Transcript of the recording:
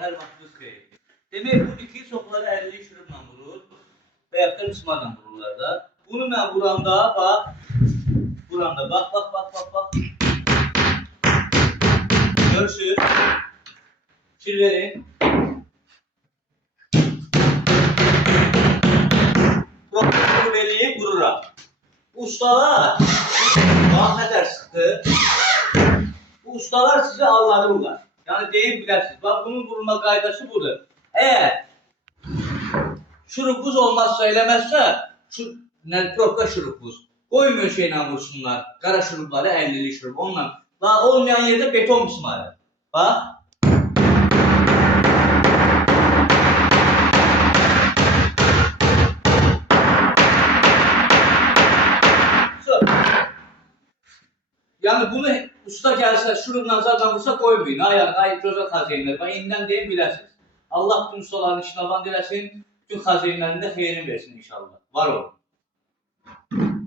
her vaxtınız xeyir. Demək, bu iki soxları 50 şurubla vurur və yaxud da mismarla vururlar da. Bunu mən vuranda, bax, buramda, bax. Görürsünüz. Fikir verin. Bunu vereyim, vururam. Ustalar, bax nə dər sıxdı. Bu ustalar size anladılar. Yani deyib bilərsiniz. Bax, bunun vurulma qaydası budur. Eğer şurubuz olmazsa, eləməzsə, probka şurubuz. Qoymuyor şeylə vursunlar. Qara şurubları 50'li şurub. Onunla. Daha olmayan yerde beton mismarı. Bax. Yani bunu usta gelse şurubla zaten vursa koymayın. Yani gözəl xazinələr. Bax, indidən deyim bilərsiniz. Allah bütün ustaların işini avan diləsin. Bütün xazinələrində xeyrin versin inşallah. Var olun.